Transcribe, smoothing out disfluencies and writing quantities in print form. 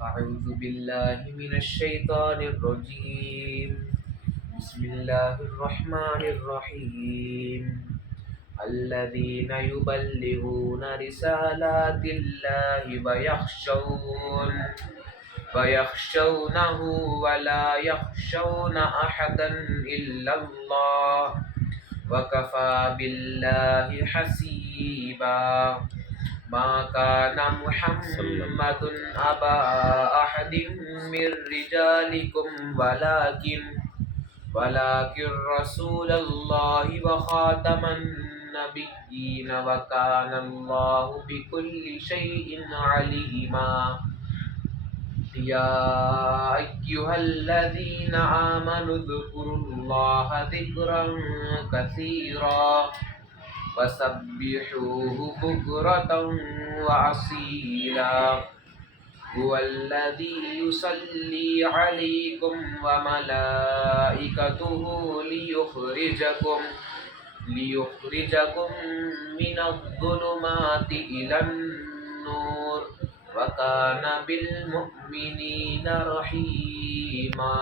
أعوذ بالله من الشيطان الرجيم. بسم الله الرحمن الرحيم. الذين يبلغون رسالات الله ويخشونه ولا يخشون أحدا إلا الله وكفى بالله حسيبا. ما كان محمد أبا أحد من رجالكم ولكن رسول الله وخاتم النبيين وكان الله بكل شيء عليما. يا أيها الذين آمنوا اذكروا الله ذكرا كثيرا وسبحوه بكرة وأصيلا. هو الذي يصلي عليكم وملائكته ليخرجكم من الظلمات إلى النور وكان بالمؤمنين رحيما.